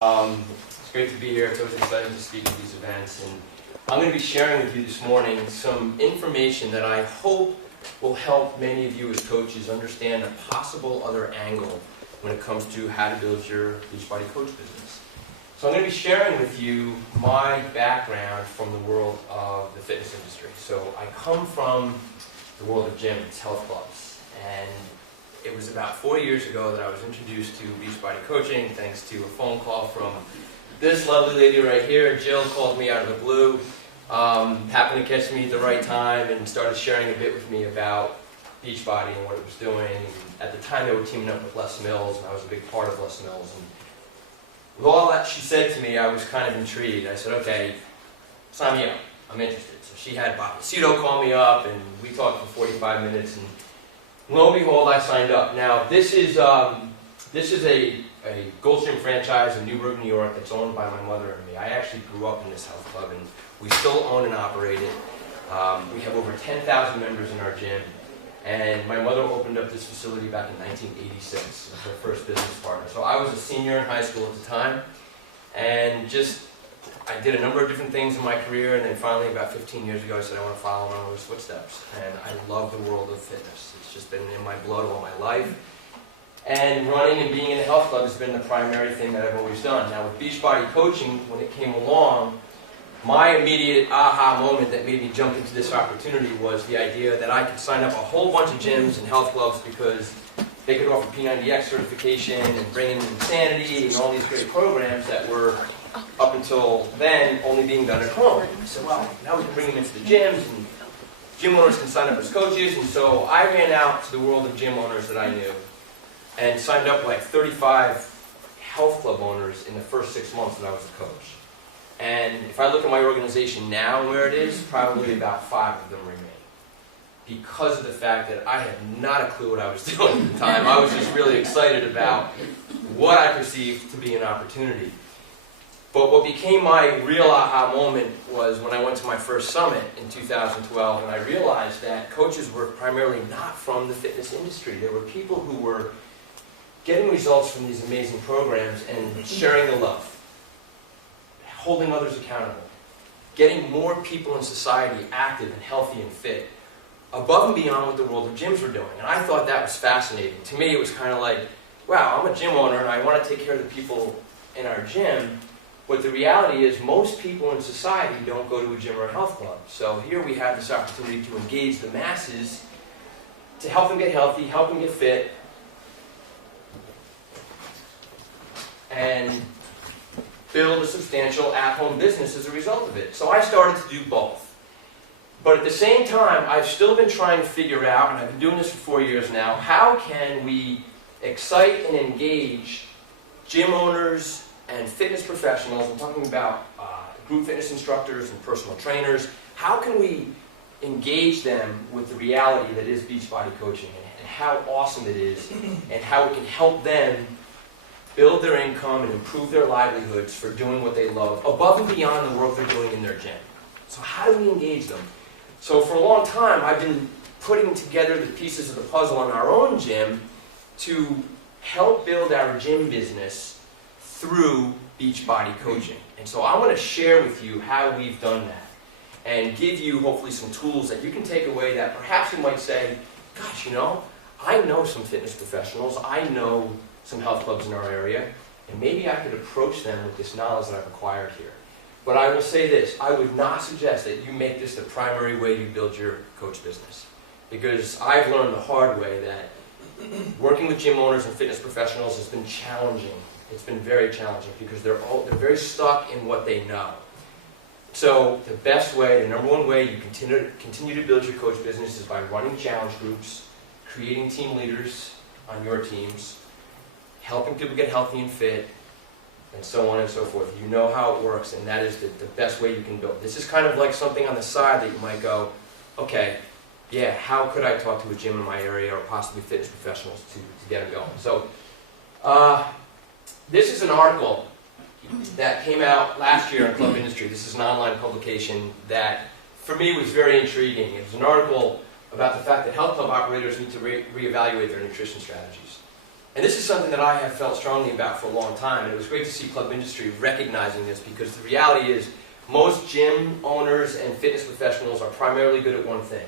It's great to be here. It's always exciting to speak at these events. And I'm going to be sharing with you this morning some information that I hope will help many of you as coaches understand a possible other angle when it comes to how to build your Beachbody coach business. So I'm going to be sharing with you my background from the world of the fitness industry. So I come from the world of gyms, health clubs, and it was about 4 years ago that I was introduced to Beachbody coaching thanks to a phone call from this lovely lady right here. Jill called me out of the blue, happened to catch me at the right time and started sharing a bit with me about Beachbody and what it was doing. And at the time they were teaming up with Les Mills, and I was a big part of Les Mills. And with all that she said to me, I was kind of intrigued. I said, okay, sign me up. I'm interested. So she had Bob Lucido call me up, and we talked for 45 minutes. And lo and behold, I signed up. Now, this is a Gold's Gym franchise in Newburgh, New York, that's owned by my mother and me. I actually grew up in this health club, and we still own and operate it. We have over 10,000 members in our gym, and my mother opened up this facility back in 1986 as her first business partner. So I was a senior in high school at the time, and I did a number of different things in my career, and then finally about 15 years ago I said I want to follow my mother's footsteps. And I love the world of fitness. It's just been in my blood all my life. And running and being in a health club has been the primary thing that I've always done. Now with Beachbody coaching, when it came along, my immediate aha moment that made me jump into this opportunity was the idea that I could sign up a whole bunch of gyms and health clubs because they could offer P90X certification and bring in Insanity and all these great programs that were up until then only being done at home. I said, well, now we can bring them into the gyms, and gym owners can sign up as coaches. And so I ran out to the world of gym owners that I knew and signed up like 35 health club owners in the first 6 months that I was a coach. And if I look at my organization now and where it is, probably about 5 of them remain. Because of the fact that I had not a clue what I was doing at the time. I was just really excited about what I perceived to be an opportunity. But what became my real aha moment was when I went to my first summit in 2012, and I realized that coaches were primarily not from the fitness industry. There were people who were getting results from these amazing programs and sharing the love, holding others accountable, getting more people in society active and healthy and fit, above and beyond what the world of gyms were doing. And I thought that was fascinating. To me, it was kind of like, wow, I'm a gym owner and I want to take care of the people in our gym. But the reality is most people in society don't go to a gym or a health club. So here we have this opportunity to engage the masses to help them get healthy, help them get fit, and build a substantial at-home business as a result of it. So I started to do both. But at the same time, I've still been trying to figure out, and I've been doing this for 4 years now, how can we excite and engage gym owners and fitness professionals? I'm talking about group fitness instructors and personal trainers. How can we engage them with the reality that is Beachbody coaching and how awesome it is and how it can help them build their income and improve their livelihoods for doing what they love above and beyond the work they're doing in their gym. So how do we engage them? So for a long time I've been putting together the pieces of the puzzle in our own gym to help build our gym business through Beachbody coaching. And so I want to share with you how we've done that and give you hopefully some tools that you can take away that perhaps you might say, gosh, you know, I know some fitness professionals, I know some health clubs in our area, and maybe I could approach them with this knowledge that I've acquired here. But I will say this, I would not suggest that you make this the primary way you build your coach business. Because I've learned the hard way that working with gym owners and fitness professionals has been challenging. It's been very challenging because they're very stuck in what they know. So the best way, the number one way you continue to build your coach business is by running challenge groups, creating team leaders on your teams, helping people get healthy and fit, and so on and so forth. You know how it works, and that is the best way you can build. This is kind of like something on the side that you might go, okay, yeah, how could I talk to a gym in my area or possibly fitness professionals to get them going? So this is an article that came out last year in Club Industry. This is an online publication that, for me, was very intriguing. It was an article about the fact that health club operators need to reevaluate their nutrition strategies. And this is something that I have felt strongly about for a long time, and it was great to see club industry recognizing this, because the reality is most gym owners and fitness professionals are primarily good at one thing.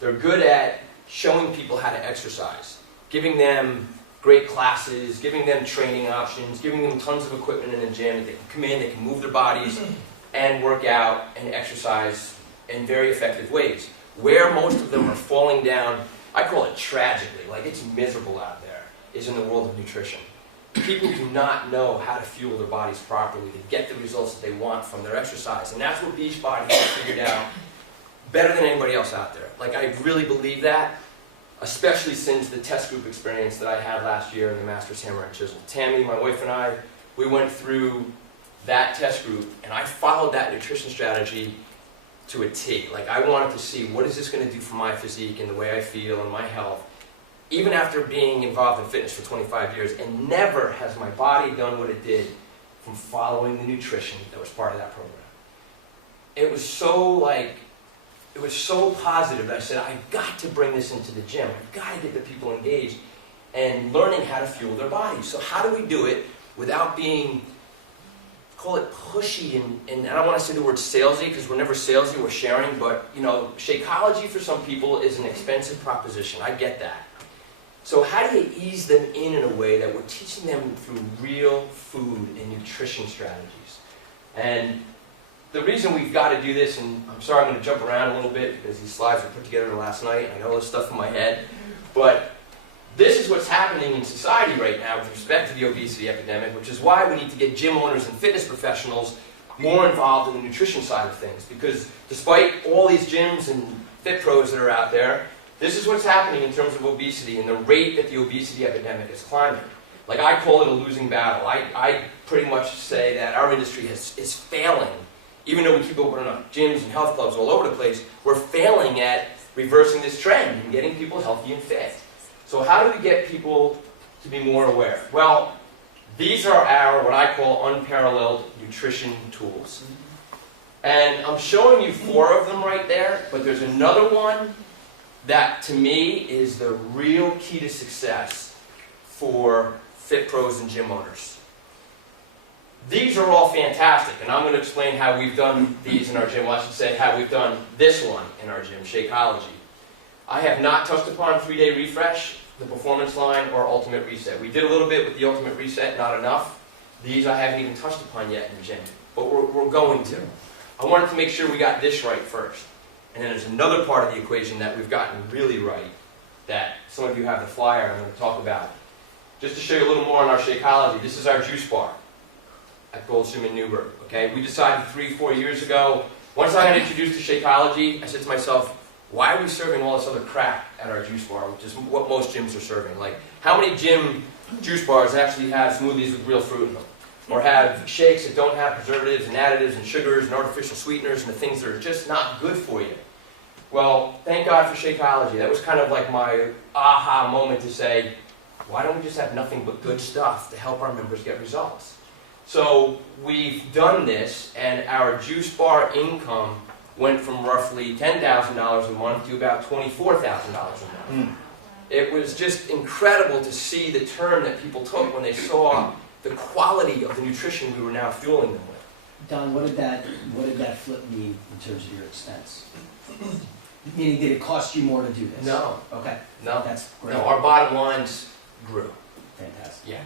They're good at showing people how to exercise, giving them great classes, giving them training options, giving them tons of equipment in the gym that they can come in, they can move their bodies and work out and exercise in very effective ways. Where most of them are falling down, I call it tragically, like it's miserable out there, is in the world of nutrition. People do not know how to fuel their bodies properly to get the results that they want from their exercise. And that's what Beachbody has figured out better than anybody else out there. Like, I really believe that, especially since the test group experience that I had last year in the Masters Hammer and Chisel. Tammy, my wife, and I, we went through that test group, and I followed that nutrition strategy to a T. Like, I wanted to see, what is this going to do for my physique and the way I feel and my health, even after being involved in fitness for 25 years, and never has my body done what it did from following the nutrition that was part of that program. It was so positive that I said, I've got to bring this into the gym. I've got to get the people engaged and learning how to fuel their bodies. So how do we do it without being, call it pushy, and I don't want to say the word salesy, because we're never salesy, we're sharing, but you know, Shakeology for some people is an expensive proposition. I get that. So how do you ease them in a way that we're teaching them through real food and nutrition strategies? And the reason we've got to do this, and I'm sorry I'm going to jump around a little bit because these slides were put together last night. I know this stuff in my head. But this is what's happening in society right now with respect to the obesity epidemic, which is why we need to get gym owners and fitness professionals more involved in the nutrition side of things. Because despite all these gyms and fit pros that are out there, this is what's happening in terms of obesity and the rate that the obesity epidemic is climbing. Like, I call it a losing battle. I pretty much say that our industry is failing. Even though we keep opening up gyms and health clubs all over the place, we're failing at reversing this trend and getting people healthy and fit. So how do we get people to be more aware? Well, these are our, what I call, unparalleled nutrition tools. And I'm showing you 4 of them right there, but there's another one that, to me, is the real key to success for fit pros and gym owners. These are all fantastic, and I'm going to explain how we've done these in our gym. Well, I should say how we've done this one in our gym, Shakeology. I have not touched upon 3-day refresh, the performance line, or ultimate reset. We did a little bit with the ultimate reset, not enough. These I haven't even touched upon yet in the gym, but we're going to. I wanted to make sure we got this right first. And then there's another part of the equation that we've gotten really right that some of you have the flyer I'm going to talk about. Just to show you a little more on our Shakeology, this is our juice bar at Goldstream in Newburgh. Okay? We decided 3-4 years ago, once I got introduced to Shakeology, I said to myself, why are we serving all this other crap at our juice bar, which is what most gyms are serving? Like, how many gym juice bars actually have smoothies with real fruit in them? Or have shakes that don't have preservatives and additives and sugars and artificial sweeteners and the things that are just not good for you? Well, thank God for Shakeology. That was kind of like my aha moment to say, why don't we just have nothing but good stuff to help our members get results? So we've done this, and our juice bar income went from roughly $10,000 a month to about $24,000 a month. It was just incredible to see the turn that people took when they saw the quality of the nutrition we were now fueling them with. Don, what did that flip mean in terms of your expense? Meaning, did it cost you more to do this? No. Okay. No. That's great. No, our bottom lines grew. Fantastic. Yeah.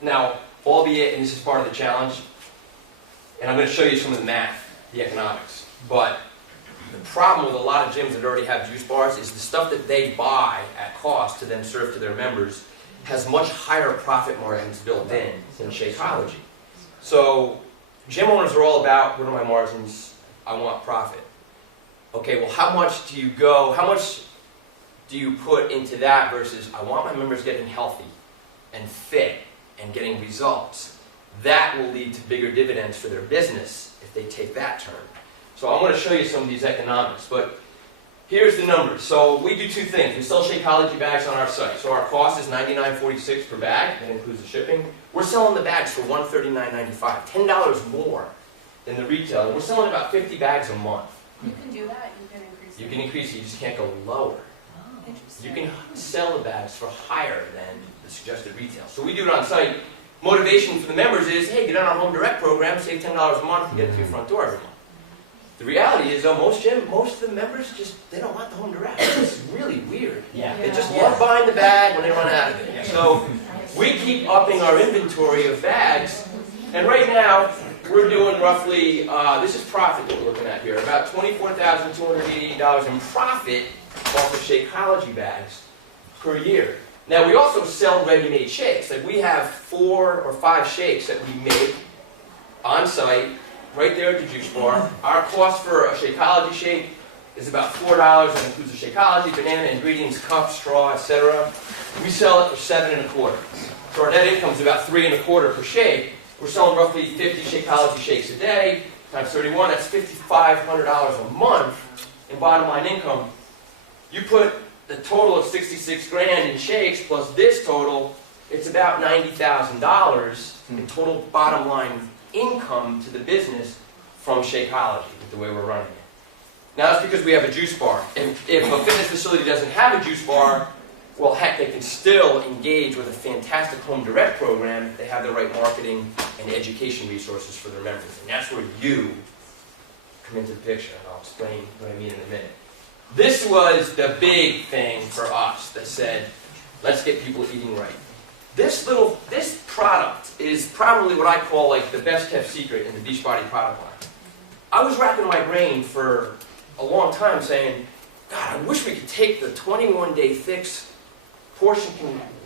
Now, albeit, and this is part of the challenge, and I'm going to show you some of the math, the economics, but the problem with a lot of gyms that already have juice bars is the stuff that they buy at cost to then serve to their members has much higher profit margins built in than Shakeology. So gym owners are all about, what are my margins? I want profit. Okay, well, how much do you put into that versus I want my members getting healthy and fit and getting results? That will lead to bigger dividends for their business if they take that turn. So I'm going to show you some of these economics, but here's the numbers. So we do 2 things. We sell Shakeology bags on our site. So our cost is $99.46 per bag. That includes the shipping. We're selling the bags for $139.95, $10 more than the retail. And we're selling about 50 bags a month. You can do that. You can increase it. You can increase it. You just can't go lower. Oh, interesting. You can sell the bags for higher than the suggested retail. So we do it on site. Motivation for the members is, hey, get on our Home Direct program, save $10 a month and get it to your front door every month. The reality is, though, most of the members they don't want the Home Direct. It's really weird. Yeah. They just love buying the bag when they run out of it. So we keep upping our inventory of bags, and right now we're doing roughly, this is profit that we're looking at here, about $24,288 in profit off of Shakeology bags per year. Now we also sell ready-made shakes. Like we have 4 or 5 shakes that we make on site, right there at the juice bar. Our cost for a Shakeology shake is about $4. That includes the Shakeology, banana, ingredients, cup, straw, etc. We sell it for $7.25. So our net income is about $3.25 per shake. We're selling roughly 50 Shakeology shakes a day, times 31, that's $5,500 a month in bottom line income. You put the total of 66 grand in shakes plus this total, it's about $90,000 in total bottom line income to the business from Shakeology, with the way we're running it. Now that's because we have a juice bar. If a fitness facility doesn't have a juice bar, well heck, they can still engage with a fantastic Home Direct program if they have the right marketing and education resources for their members. And that's where you come into the picture, and I'll explain what I mean in a minute. This was the big thing for us that said, let's get people eating right. This product is probably what I call like the best kept secret in the Beachbody product line. I was racking my brain for a long time saying, God, I wish we could take the 21-day fix portion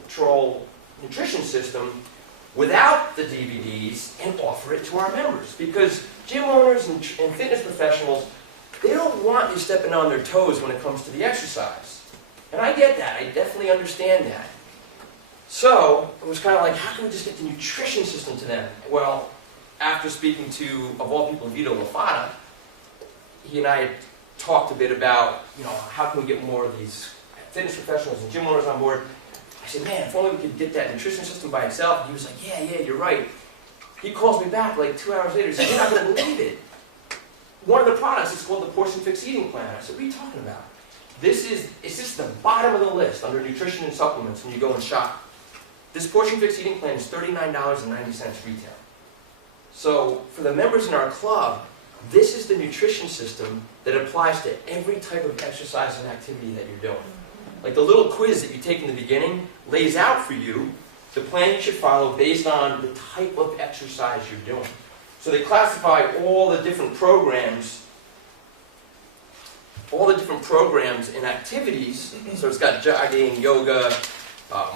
control nutrition system without the DVDs and offer it to our members. Because gym owners and fitness professionals, they don't want you stepping on their toes when it comes to the exercise. And I get that. I definitely understand that. So it was kind of like, how can we just get the nutrition system to them? Well, after speaking to, of all people, Vito Lafata, he and I had talked a bit about, how can we get more of these fitness professionals and gym owners on board. I said, man, if only we could get that nutrition system by itself. And he was like, yeah, you're right. He calls me back like 2 hours later. He said, you're not going to believe it. One of the products is called the Portion Fix Eating Plan. I said, what are you talking about? It's just the bottom of the list under nutrition and supplements when you go and shop. This Portion Fix Eating Plan is $39.90 retail. So for the members in our club, this is the nutrition system that applies to every type of exercise and activity that you're doing. Like the little quiz that you take in the beginning lays out for you the plan you should follow based on the type of exercise you're doing. So they classify all the different programs and activities. So it's got jogging, yoga,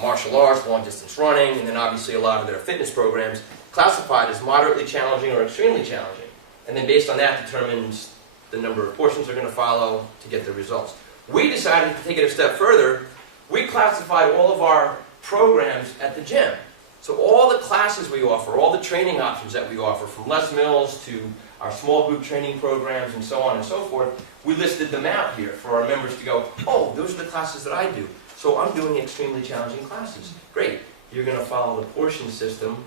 martial arts, long distance running, and then obviously a lot of their fitness programs classified as moderately challenging or extremely challenging. And then based on that determines the number of portions they're going to follow to get the results. We decided to take it a step further. We classified all of our programs at the gym. So all the classes we offer, all the training options that we offer, from Les Mills to our small group training programs and so on and so forth, we listed them out here for our members to go, oh, those are the classes that I do. So I'm doing extremely challenging classes. Great. You're going to follow the portion system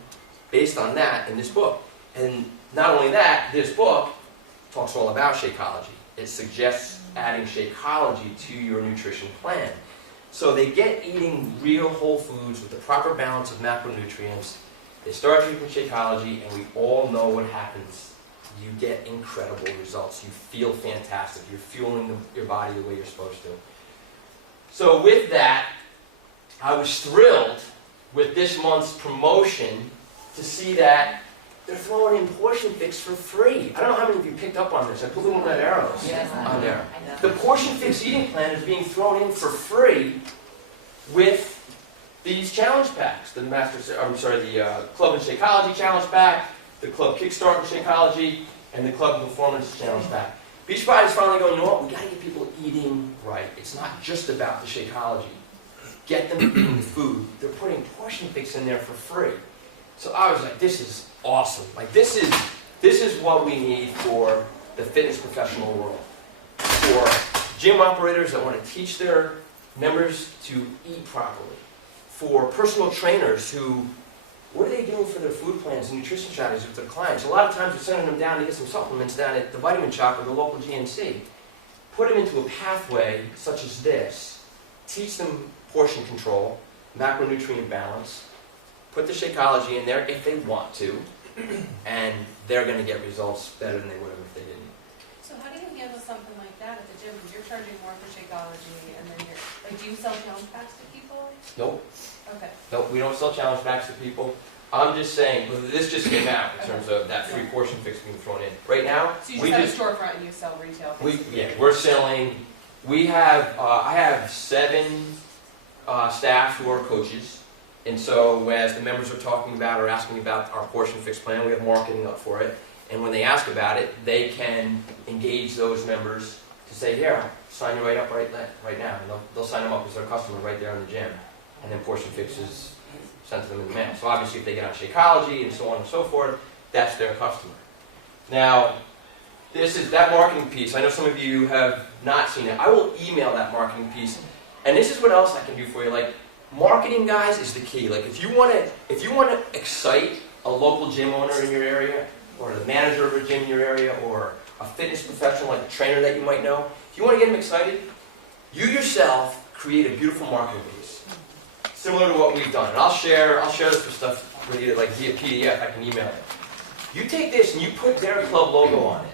based on that in this book. And not only that, this book talks all about Shakeology. It suggests adding Shakeology to your nutrition plan. So they get eating real whole foods with the proper balance of macronutrients. They start drinking Shakeology, and we all know what happens. You get incredible results. You feel fantastic. You're fueling your body the way you're supposed to. So with that, I was thrilled with this month's promotion to see that they're throwing in Portion Fix for free. I don't know how many of you picked up on this. I put little red arrows on there. The Portion Fix Eating Plan is being thrown in for free with these challenge packs. The Club and Shakeology Challenge Pack, the Club Kickstart and Shakeology, and the Club Performance Challenge Pack. Beachbody is finally going, you know what, we got to get people eating right. It's not just about the Shakeology. Get them eating the food. They're putting Portion Fix in there for free. So I was like, this is awesome. Like this is what we need for the fitness professional world. For gym operators that want to teach their members to eat properly. For personal trainers who, what are they doing for their food plans and nutrition strategies with their clients? A lot of times we're sending them down to get some supplements down at the vitamin shop or the local GNC. Put them into a pathway such as this. Teach them portion control. macronutrient balance, put the Shakeology in there if they want to, and they're going to get results better than they would have if they didn't. So how do you handle something like that at the gym? Because you're charging more for Shakeology, and then you're, like, do you sell challenge packs to people? Nope. Okay. Nope, we don't sell challenge packs to people. I'm just saying, well, this just came out in terms of that free portion fix being thrown in. Right now, So you just have a storefront and you sell retail? we're selling, I have 7 staff who are coaches. And so as the members are talking about or asking about our portion fix plan, we have marketing up for it. And when they ask about it, they can engage those members to say, here, I'll sign you right up right now. And they'll sign them up as their customer right there in the gym. And then portion fix is sent to them in the mail. So obviously if they get on Shakeology and so on and so forth, that's their customer. Now, this is that marketing piece. I know some of you have not seen it. I will email that marketing piece. And this is what else I can do for you. Like, marketing, guys, is the key. Like, if you want to excite a local gym owner in your area, or the manager of a gym in your area, or a fitness professional like a trainer that you might know, if you want to get them excited, you yourself create a beautiful marketing piece, similar to what we've done. And I'll share this for stuff with you, like via PDF. I can email it. You take this and you put their club logo on it,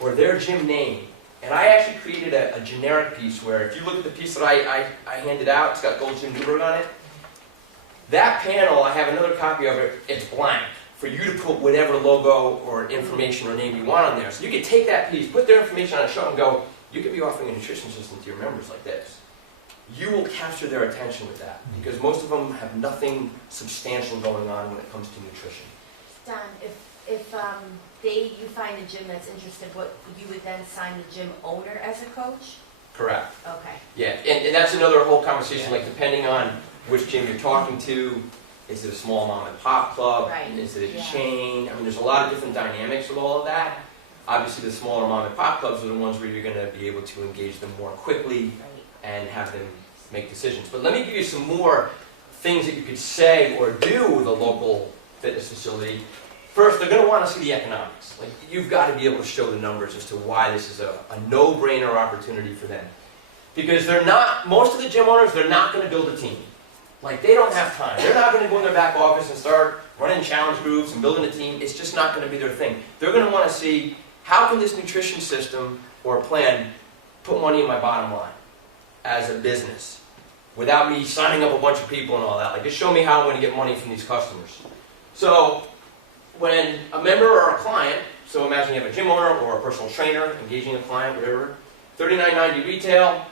or their gym name. And I actually created a generic piece where, if you look at the piece that I handed out, it's got Gold Gym Newberg on it. That panel, I have another copy of it, it's blank, for you to put whatever logo or information or name you want on there. So you can take that piece, put their information on a show and go, you could be offering a nutrition system to your members like this. You will capture their attention with that, because most of them have nothing substantial going on when it comes to nutrition. Don, if you find a gym that's interested, what you would then sign the gym owner as a coach? Correct. Okay. Yeah, and that's another whole conversation, like depending on which gym you're talking to. Is it a small mom and pop club? Right. Is it a Yeah. chain? I mean, there's a lot of different dynamics with all of that. Obviously, the smaller mom and pop clubs are the ones where you're going to be able to engage them more quickly and have them make decisions. But let me give you some more things that you could say or do with a local fitness facility. First, they're going to want to see the economics. Like, you've got to be able to show the numbers as to why this is a no-brainer opportunity for them. Because most of the gym owners, they're not going to build a team. Like, they don't have time. They're not going to go in their back office and start running challenge groups and building a team. It's just not going to be their thing. They're going to want to see, how can this nutrition system or plan put money in my bottom line as a business without me signing up a bunch of people and all that? Like, just show me how I'm going to get money from these customers. So when a member or a client, so imagine you have a gym owner or a personal trainer engaging a client, whatever, $39.90 retail,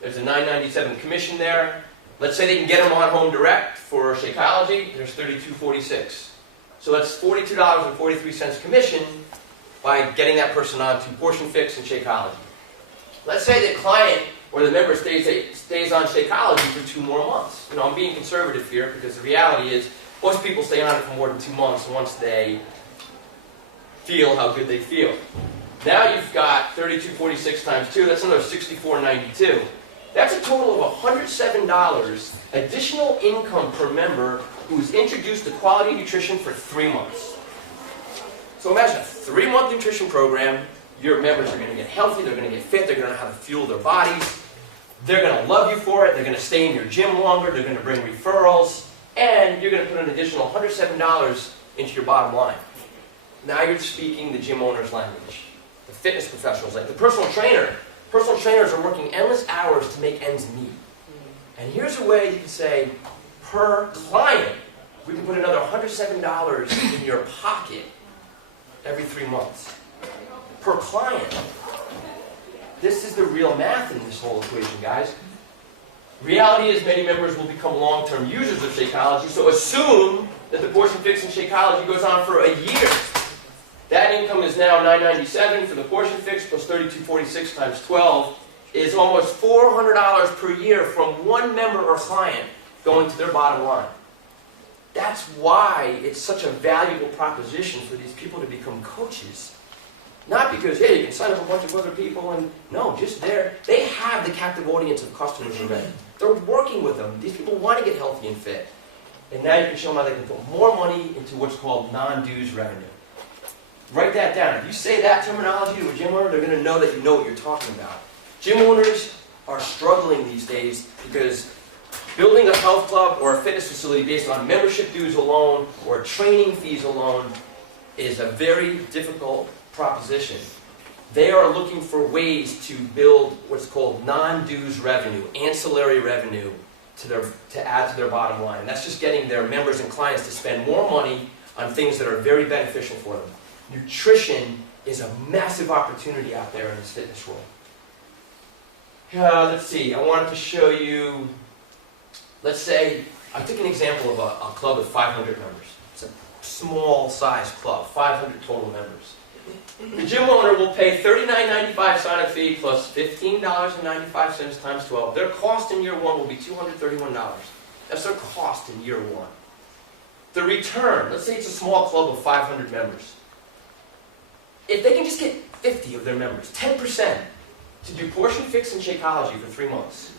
there's a $9.97 commission there. Let's say they can get them on home direct for Shakeology, there's $32.46. So that's $42.43 commission by getting that person on to Portion Fix and Shakeology. Let's say the client or the member stays on Shakeology for 2 more months. You know, I'm being conservative here because the reality is most people stay on it for more than 2 months once they feel how good they feel. Now you've got $32.46 times 2, that's another $64.92. That's a total of $107 additional income per member who's introduced to quality nutrition for 3 months. So imagine a 3-month nutrition program. Your members are going to get healthy, they're going to get fit, they're going to know how to fuel their bodies, they're going to love you for it, they're going to stay in your gym longer, they're going to bring referrals, and you're going to put an additional $107 into your bottom line. Now you're speaking the gym owner's language. The fitness professionals, like the personal trainer. Personal trainers are working endless hours to make ends meet. And here's a way you can say, per client, we can put another $107 in your pocket every 3 months. Per client. This is the real math in this whole equation, guys. Reality is many members will become long-term users of Shakeology, so assume that the Portion Fix and Shakeology goes on for a year. That income is now $9.97 for the Portion Fix plus $32.46 times 12 is almost $400 per year from one member or client going to their bottom line. That's why it's such a valuable proposition for these people to become coaches. Not because, hey, you can sign up a bunch of other people and, no, just they have the captive audience of customers already. They're working with them. These people want to get healthy and fit. And now you can show them how they can put more money into what's called non-dues revenue. Write that down. If you say that terminology to a gym owner, they're going to know that you know what you're talking about. Gym owners are struggling these days because Building a health club or a fitness facility based on membership dues alone or training fees alone is a very difficult proposition. They are looking for ways to build what's called non-dues revenue, ancillary revenue, to add to their bottom line. And that's just getting their members and clients to spend more money on things that are very beneficial for them. Nutrition is a massive opportunity out there in this fitness world. Let's see, I wanted to show you, let's say, I took an example of a club with 500 members. It's a small size club, 500 total members. The gym owner will pay $39.95 sign-up fee plus $15.95 times 12. Their cost in year one will be $231. That's their cost in year one. The return, let's say it's a small club of 500 members. If they can just get 50 of their members, 10%, to do portion fix and Shakeology for 3 months,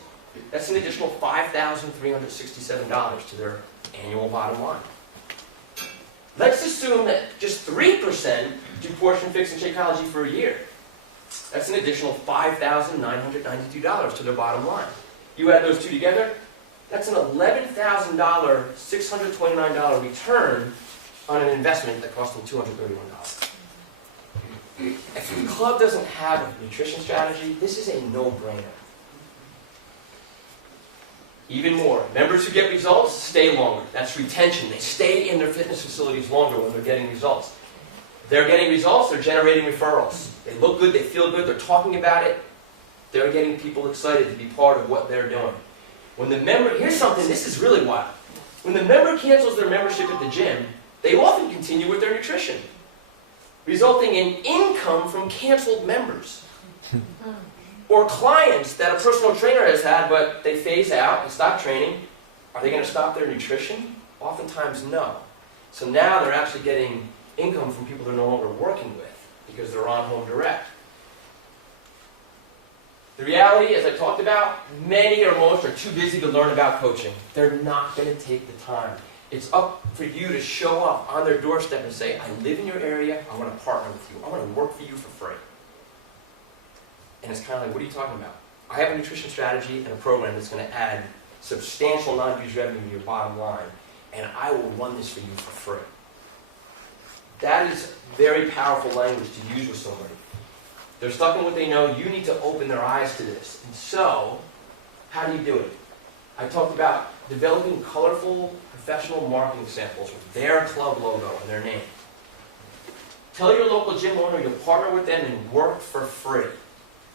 that's an additional $5,367 to their annual bottom line. Let's assume that just 3% do portion fix and Shakeology for a year. That's an additional $5,992 to their bottom line. You add those two together, that's an $11,000, $629 return on an investment that cost them $231. If the club doesn't have a nutrition strategy, this is a no-brainer. Even more, members who get results stay longer. That's retention. They stay in their fitness facilities longer when they're getting results. They're getting results, they're generating referrals. They look good, they feel good, they're talking about it. They're getting people excited to be part of what they're doing. When the member, here's something, this is really wild. When the member cancels their membership at the gym, they often continue with their nutrition, resulting in income from canceled members. Or clients that a personal trainer has had, but they phase out and stop training. Are they going to stop their nutrition? Oftentimes, no. So now they're actually getting income from people they're no longer working with because they're on home direct. The reality, as I talked about, many or most are too busy to learn about coaching. They're not going to take the time. It's up for you to show up on their doorstep and say, I live in your area, I want to partner with you. I want to work for you for free. And it's kind of like, what are you talking about? I have a nutrition strategy and a program that's going to add substantial non-dues revenue to your bottom line, and I will run this for you for free. That is very powerful language to use with somebody. They're stuck in what they know. You need to open their eyes to this. And so, how do you do it? I talked about developing colorful, professional marketing samples with their club logo and their name. Tell your local gym owner you'll partner with them and work for free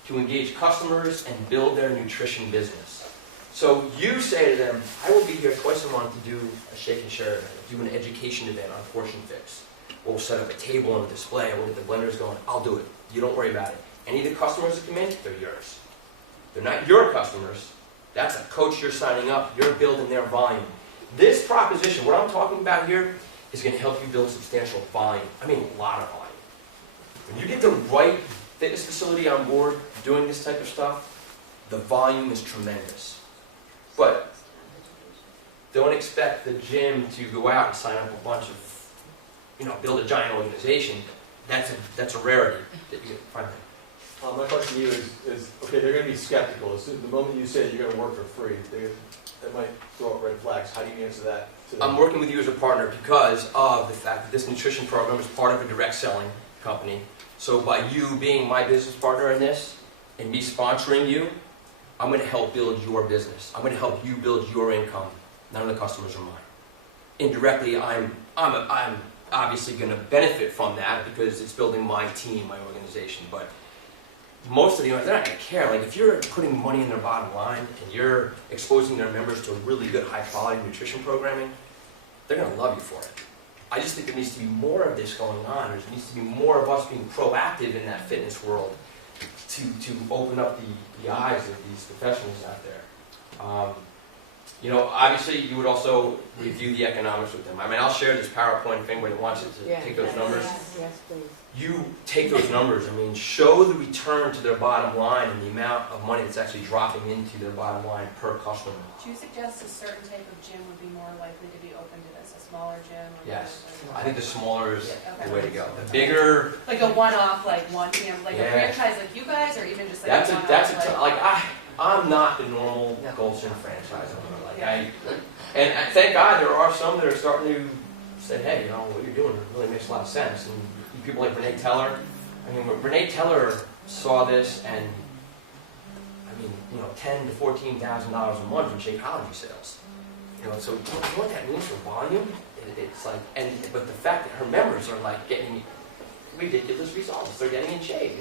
to engage customers and build their nutrition business. So you say to them, I will be here twice a month to do a shake and share event, do an education event on portion fix. We'll set up a table and a display, we'll get the blenders going, I'll do it. You don't worry about it. Any of the customers that come in, they're yours. They're not your customers. That's a coach you're signing up, you're building their volume. This proposition, what I'm talking about here, is going to help you build substantial volume. I mean a lot of volume. When you get the right fitness facility on board doing this type of stuff, the volume is tremendous. But don't expect the gym to go out and sign up a bunch of, build a giant organization. That's a rarity that you find. My question to you is okay, they're going to be skeptical. As soon, the moment you say you're going to work for free, that might throw up red flags. How do you answer that to them? I'm working with you as a partner because of the fact that this nutrition program is part of a direct selling company. So by you being my business partner in this, and me sponsoring you, I'm going to help build your business. I'm going to help you build your income. None of the customers are mine. Indirectly, I'm obviously going to benefit from that because it's building my team, my organization. But most of the, they're not going to care. Like if you're putting money in their bottom line and you're exposing their members to a really good, high-quality nutrition programming, they're going to love you for it. I just think there needs to be more of this going on. There needs to be more of us being proactive in that fitness world to open up the eyes of these professionals out there. Obviously, you would also review the economics with them. I mean, I'll share this PowerPoint if anybody wants it to take those numbers. Yes, please. You take those numbers, show the return to their bottom line and the amount of money that's actually dropping into their bottom line per customer. Do you suggest a certain type of gym would be more likely to be open to this, a smaller gym? Or Yes. whatever? I think the smaller is Okay. the way to go. The bigger, Like a one-off, like 1 p.m., like Yeah. a franchise like you guys, or even just like that's a one-off, a I'm not the normal Goldson franchise owner. And thank God there are some that are starting to say, hey, you know, what you're doing really makes a lot of sense. And people like Renee Teller, I mean, when Renee Teller saw this, and I mean, you know, $10,000 to $14,000 a month in Shakeology sales. You know, so you know what that means for volume? It's like, but the fact that her members are like getting ridiculous results. They're getting in shape.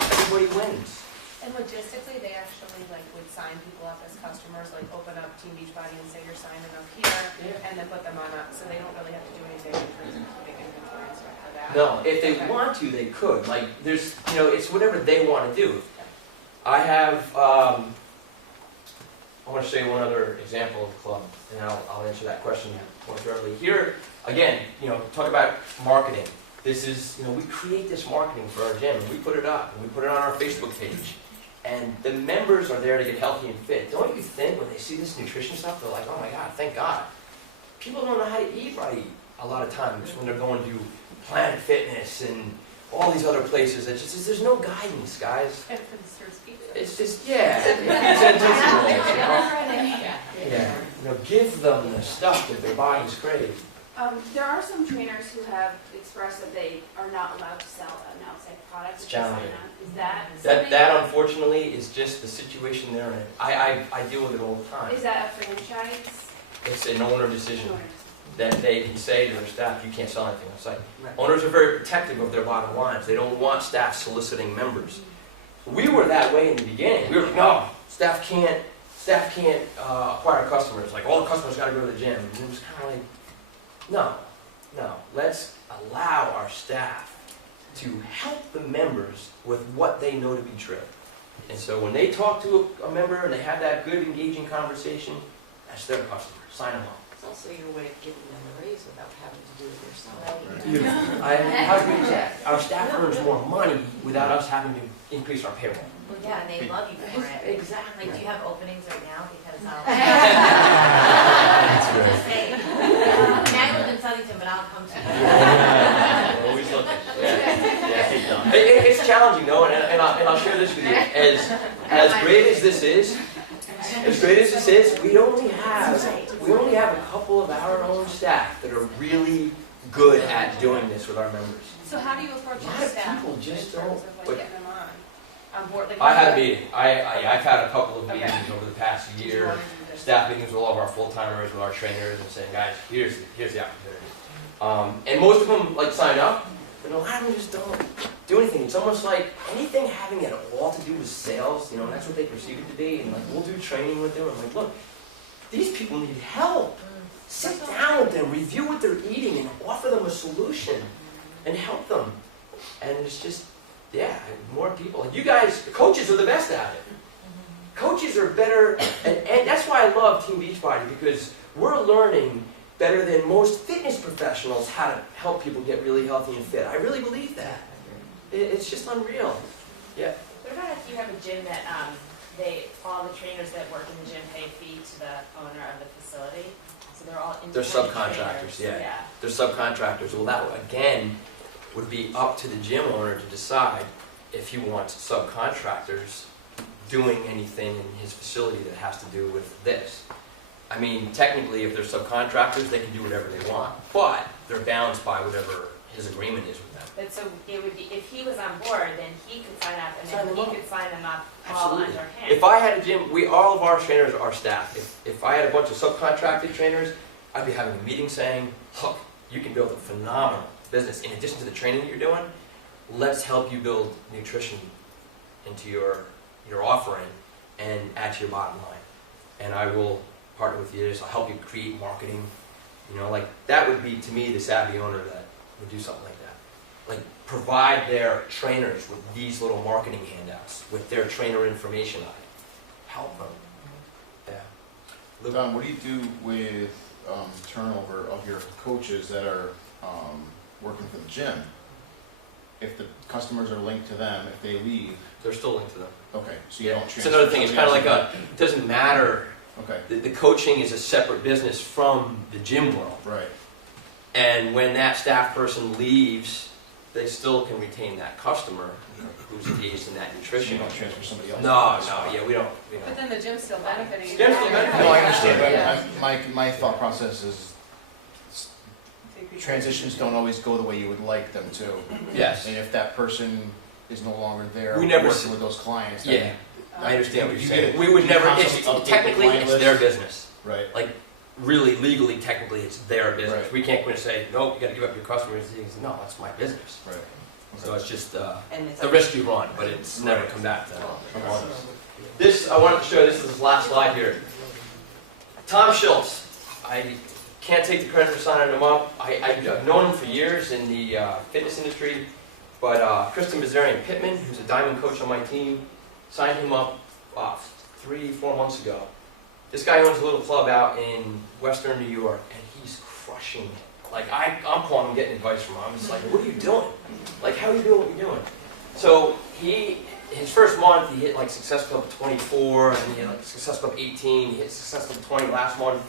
Everybody wins. And logistically, they actually like would sign people up as customers, like open up Team Beachbody and say you're signing up here, and then put them on up, so they don't really have to do anything in terms of keeping inventory and stuff like that. No, if they want to, they could. Like, there's, you know, it's whatever they want to do. I have, I want to show you one other example of the club, and I'll answer that question more thoroughly. Here, again, you know, talk about marketing. This is, you know, we create this marketing for our gym, and we put it up, and we put it on our Facebook page. And the members are there to get healthy and fit. Don't you think when they see this nutrition stuff, they're like, oh my God, thank God. People don't know how to eat right a lot of times when they're going to Planet Fitness and all these other places. That just, there's no guidance, guys. It's just, yeah. Yeah. You know, give them the stuff that their bodies crave. There are some trainers who have expressed that they are not allowed to sell an outside product. It's challenging. Is that That unfortunately is just the situation they're in. I deal with it all the time. Is that a franchise? It's an owner decision that they can say to their staff, you can't sell anything outside. Owners are very protective of their bottom lines. They don't want staff soliciting members. We were that way in the beginning. We were like, no, staff can't acquire customers. Like, all the customers got to go to the gym. And it was kind of like, no. Let's allow our staff to help the members with what they know to be true. And so when they talk to a member and they have that good, engaging conversation, that's their customer. Sign them up. It's also your way of giving them a raise without having to do it yourself. How good is that? Our staff earns more money without us having to increase our payroll. Well, yeah, and they love you for it. Exactly. Like, do you have openings right now? Because I'll. That's Just saying. I mean, I live in Southington, but I'll come to you. Always looking. Yeah. It's challenging though, and I'll share this with you. As great as this is, we only have a couple of our own staff that are really good at doing this with our members. So how do you approach A lot your of staff people in just terms don't. of like getting them on board? Like, I had a meeting. I've had a couple of Okay. meetings over the past Did you year. want to do this? Staff meetings with all of our full-timers, with our trainers, and saying, guys, here's the opportunity. And most of them like sign up, but a lot of them just don't do anything. It's almost like anything having it all to do with sales, you know, and that's what they perceive it to be. And like, we'll do training with them. I'm like, look, these people need help. Sit down with them, review what they're eating, and offer them a solution, and help them. And it's just, yeah, more people. Like you guys, coaches are the best at it. Coaches are better, and that's why I love Team Beachbody, because we're learning better than most fitness professionals how to help people get really healthy and fit. I really believe that. It's just unreal. Yeah. What about if you have a gym that all the trainers that work in the gym pay a fee to the owner of the facility? So they're all They're independent subcontractors, trainers. yeah. They're subcontractors. Well, that again would be up to the gym owner to decide if he wants subcontractors doing anything in his facility that has to do with this. I mean, technically, if they're subcontractors, they can do whatever they want, but they're bound by whatever his agreement is with them. But so it would be, if he was on board, then he could sign up, and Sign then them he up. could sign them up all Absolutely. under him. If I had a gym, all of our trainers are staff. If I had a bunch of subcontracted trainers, I'd be having a meeting saying, look, you can build a phenomenal business. In addition to the training that you're doing, let's help you build nutrition into your offering and add to your bottom line. And I will partner with you. I'll help you create marketing. You know, like that would be, to me, the savvy owner that would do something like that. Like provide their trainers with these little marketing handouts with their trainer information on it. Help them. Yeah. Don, what do you do with turnover of your coaches that are working for the gym? If the customers are linked to them, if they leave, They're still linked to them. okay, so you Yeah. don't It's transfer. another thing. It's kind of like it doesn't matter. Okay, The coaching is a separate business from the gym world. right. And when that staff person leaves, they still can retain that customer who's engaged in that So you nutrition. don't transfer somebody else. No, yeah, we don't. But then the gym's still benefiting. Gym's still benefiting. No, I understand, Yeah. but my thought process is transitions don't always go the way you would like them to. Yes. And if that person is no longer there, We never working with those clients, Yeah, then, I understand what you're You saying. get- We would you never, constantly it's, update the technically, client it's list. their business. right? Really, legally, technically, it's their business. Right. We can't go and say, nope, you gotta give up your customers. He says, no, that's my business. Right. So it's just And it's the risk you run, but it's never come back to us. This, I wanted to show, this is the last slide here. Tom Schultz, I can't take the credit for signing him up. I've known him for years in the fitness industry, but Kristen Bazarian Pittman, who's a diamond coach on my team, signed him up 3-4 months ago. This guy owns a little club out in Western New York, and he's crushing it. Like, I'm calling him, getting advice from him. I'm just like, what are you doing? Like, how are you doing what you're doing? So his first month, he hit like Success Club 24, and he hit like Success Club 18, he hit Success Club 20 last month,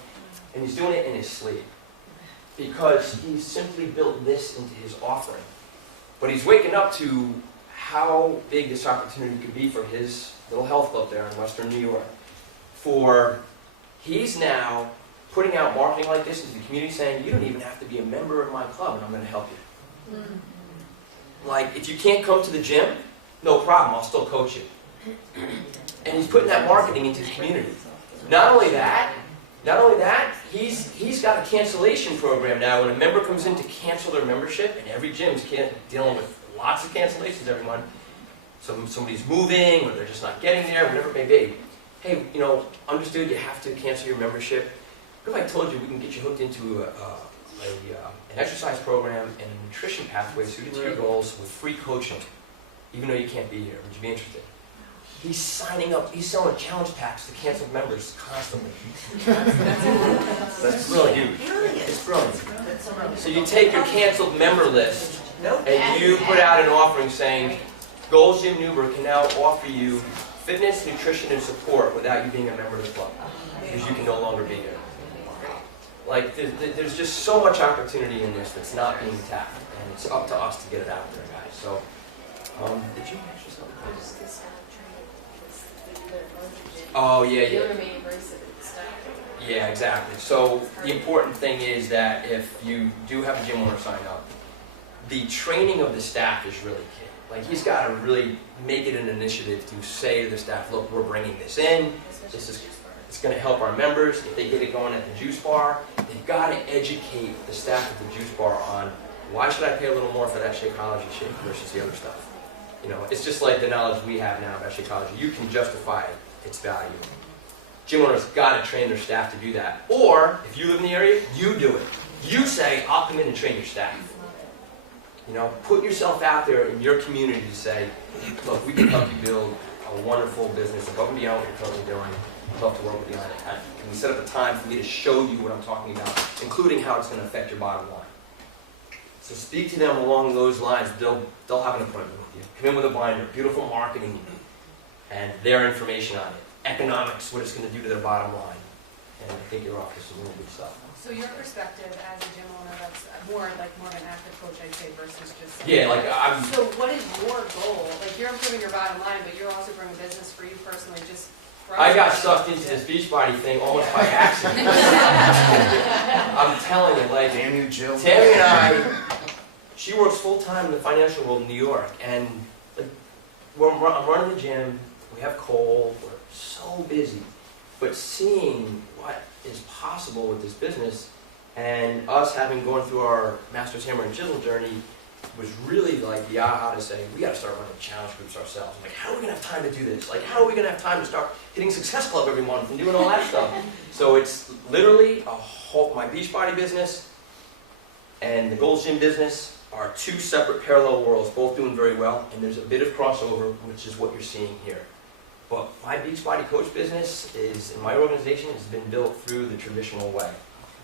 and he's doing it in his sleep. Because he's simply built this into his offering. But he's waking up to how big this opportunity could be for his little health club there in Western New York. He's now putting out marketing like this into the community saying, you don't even have to be a member of my club and I'm going to help you. Like, if you can't come to the gym, no problem, I'll still coach you. And he's putting that marketing into the community. Not only that, he's got a cancellation program now. When a member comes in to cancel their membership, and every gym's dealing with lots of cancellations every month. Somebody's moving, or they're just not getting there, whatever it may be. Hey, understood you have to cancel your membership. What if I told you we can get you hooked into an exercise program and a nutrition pathway suited to your goals with free coaching, even though you can't be here? Would you be interested? He's signing up, he's selling challenge packs to canceled members constantly. That's brilliant. It's brilliant. So you take your canceled member list and you put out an offering saying, Gold's Gym Newburgh can now offer you fitness, nutrition, and support without you being a member of the club, because you can no longer be here. Like, there's just so much opportunity in this that's not being tapped, and it's up to us to get it out there, guys. So, did you mention something? Oh, yeah. Yeah, exactly. So the important thing is that if you do have a gym owner sign up, the training of the staff is really key. Like, he's got to really make it an initiative to say to the staff, look, we're bringing this in. It's going to help our members. If they get it going at the juice bar, they've got to educate the staff at the juice bar on why should I pay a little more for that Shakeology shake versus the other stuff. It's just like the knowledge we have now about Shakeology. You can justify its value. Gym owners got to train their staff to do that. Or, if you live in the area, you do it. You say, I'll come in and train your staff. Put yourself out there in your community to say, look, we can help you build a wonderful business above and beyond what you're currently doing. I'd love to work with you on it. Can we set up a time for me to show you what I'm talking about, including how it's going to affect your bottom line? So speak to them along those lines. They'll have an appointment with you. Come in with a binder, beautiful marketing, and their information on it. Economics, what it's going to do to their bottom line. And I think you're off to some really good stuff. So your perspective as a gym owner, that's more of an active coach, I'd say, versus just... Yeah, like I'm... So what is your goal? Like, you're improving your bottom line, but you're also growing business for you personally, just... I got sucked into this Beachbody thing almost by accident. I'm telling you, like... Damn you, Jill. Tammy and I, she works full-time in the financial world in New York, and like, I'm running the gym, we have Cole, we're so busy, but seeing what is possible with this business, and us having gone through our Master's Hammer and Chisel journey, was really like the aha to say, we got to start running challenge groups ourselves. Like, how are we going to have time to do this? Like, how are we going to have time to start hitting Success Club every month and doing all that stuff? So it's literally my Beachbody business and the Gold's Gym business are two separate parallel worlds, both doing very well, and there's a bit of crossover, which is what you're seeing here. But my Beachbody coach business in my organization, has been built through the traditional way.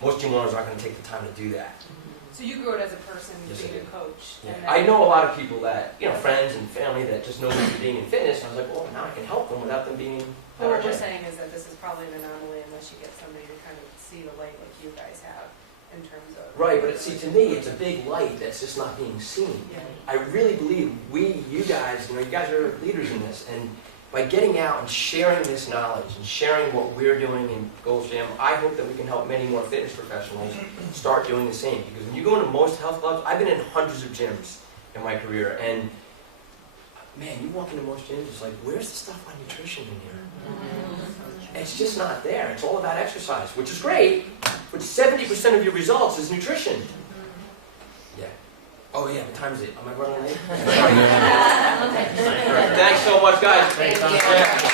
Most gym owners aren't going to take the time to do that. So you grew it as a person Yes, being I a do. coach. Yeah. And then- I know a lot of people that, friends and family that just know me for being in fitness, and I was like, well, now I can help them without them being But at our what we're gym. saying is that this is probably an anomaly unless you get somebody to kind of see the light like you guys have. in terms of. Right, but see, to me, it's a big light that's just not being seen. I really believe you guys are leaders in this, and by getting out and sharing this knowledge and sharing what we're doing in Gold's Gym, I hope that we can help many more fitness professionals start doing the same. Because when you go into most health clubs, I've been in hundreds of gyms in my career, and man, you walk into most gyms, it's like, where's the stuff on nutrition in here? It's just not there. It's all about exercise, which is great, but 70% of your results is nutrition. Yeah. Oh yeah, what time is it? Am I running late? Sorry. Thanks so much, guys. Thank you. Yeah.